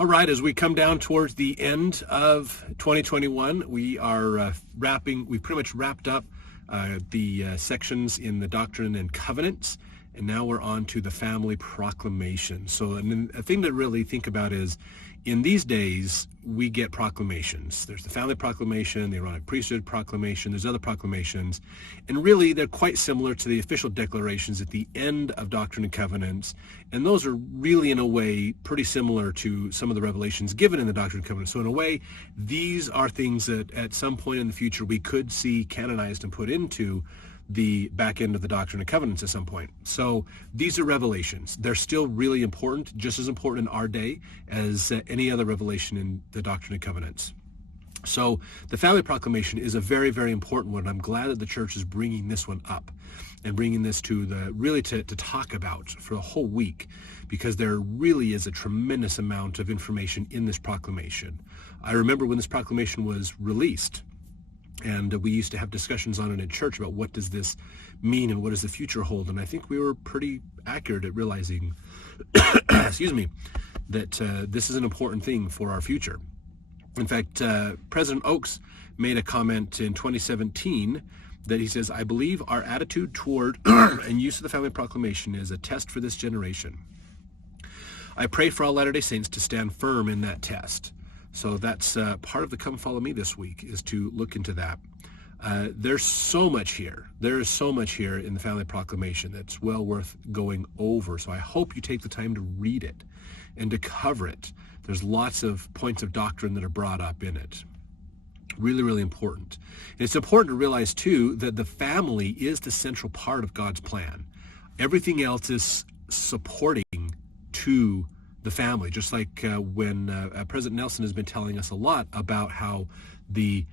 All right, as we come down towards the end of 2021, we are we've pretty much wrapped up the sections in the Doctrine and Covenants, and now we're on to the Family Proclamation. So a thing to really think about is, in these days, we get proclamations. There's the Family Proclamation, the Aaronic Priesthood Proclamation, there's other proclamations, and really they're quite similar to the official declarations at the end of Doctrine and Covenants, and those are really, in a way, pretty similar to some of the revelations given in the Doctrine and Covenants. So in a way, these are things that at some point in the future we could see canonized and put into the back end of the Doctrine and Covenants at some point. So these are revelations. They're still really important, just as important in our day as any other revelation in the Doctrine and Covenants. So the Family Proclamation is a very, very important one. I'm glad that the church is bringing this one up and bringing this to talk about for a whole week, because there really is a tremendous amount of information in this proclamation. I remember when this proclamation was released, and we used to have discussions on it in church about what does this mean and what does the future hold. And I think we were pretty accurate at realizing, excuse me, that this is an important thing for our future. In fact, President Oakes made a comment in 2017 that he says, "I believe our attitude toward and use of the Family Proclamation is a test for this generation. I pray for all Latter-day Saints to stand firm in that test." So that's part of the Come Follow Me this week, is to look into that. There's so much here. There is so much here in the Family Proclamation that's well worth going over. So I hope you take the time to read it and to cover it. There's lots of points of doctrine that are brought up in it. Really, really important. And it's important to realize, too, that the family is the central part of God's plan. Everything else is supporting to the family, just like when President Nelson has been telling us a lot about how the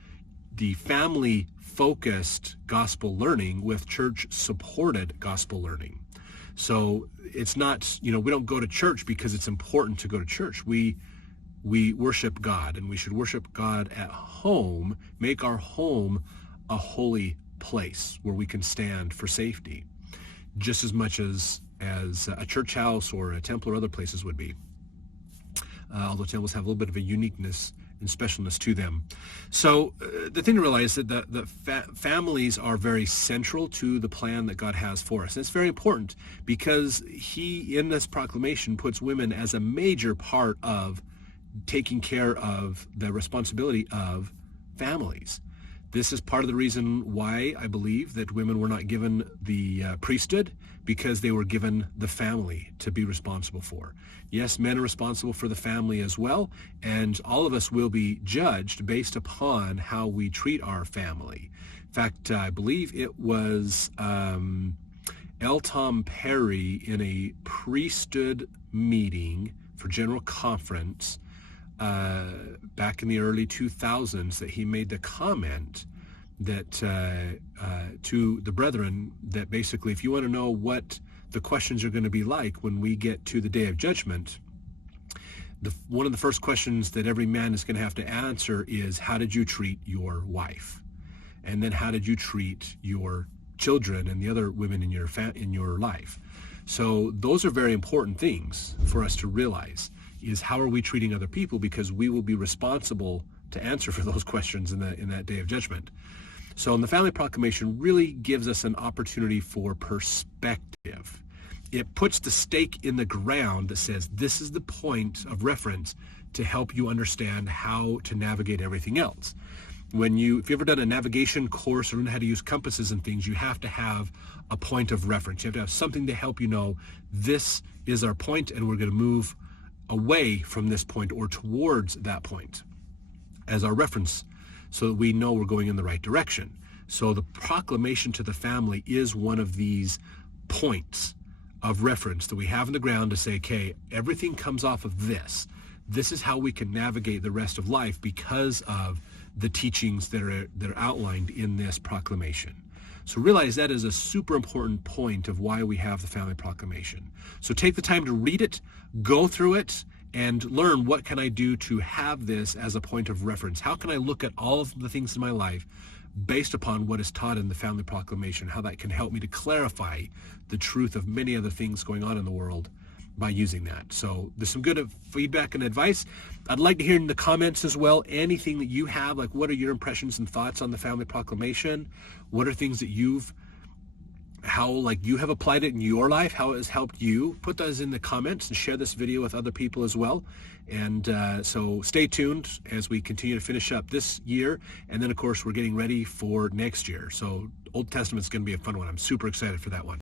family-focused gospel learning with church-supported gospel learning. So it's not, we don't go to church because it's important to go to church. We worship God, and we should worship God at home, make our home a holy place where we can stand for safety, just as much as a church house or a temple or other places would be. Although temples have a little bit of a uniqueness and specialness to them. So the thing to realize is that families are very central to the plan that God has for us. And it's very important because he, in this proclamation, puts women as a major part of taking care of the responsibility of families. This is part of the reason why I believe that women were not given the priesthood, because they were given the family to be responsible for. Yes, men are responsible for the family as well, and all of us will be judged based upon how we treat our family. In fact, I believe it was L. Tom Perry in a priesthood meeting for General Conference back in the early 2000s that he made the comment that to the brethren, that basically, if you want to know what the questions are going to be like when we get to the day of judgment, one of the first questions that every man is going to have to answer is, how did you treat your wife? And then how did you treat your children and the other women in your life? So those are very important things for us to realize, is how are we treating other people, because we will be responsible to answer for those questions in that day of judgment. So the Family Proclamation really gives us an opportunity for perspective. It puts the stake in the ground that says this is the point of reference to help you understand how to navigate everything else. If you've ever done a navigation course or learn how to use compasses and things, you have to have a point of reference. You have to have something to help you know this is our point and we're going to move away from this point or towards that point as our reference, so that we know we're going in the right direction. So the proclamation to the family is one of these points of reference that we have in the ground to say, okay, everything comes off of this. This is how we can navigate the rest of life because of the teachings that are outlined in this proclamation. So realize that is a super important point of why we have the Family Proclamation. So take the time to read it, go through it, and learn, what can I do to have this as a point of reference? How can I look at all of the things in my life based upon what is taught in the Family Proclamation, how that can help me to clarify the truth of many other things going on in the world by using that. So there's some good feedback and advice. I'd like to hear in the comments as well anything that you have, like what are your impressions and thoughts on the Family Proclamation? What are things that how you have applied it in your life, how it has helped you? Put those in the comments and share this video with other people as well. And so stay tuned as we continue to finish up this year. And then, of course, we're getting ready for next year. So Old Testament's going to be a fun one. I'm super excited for that one.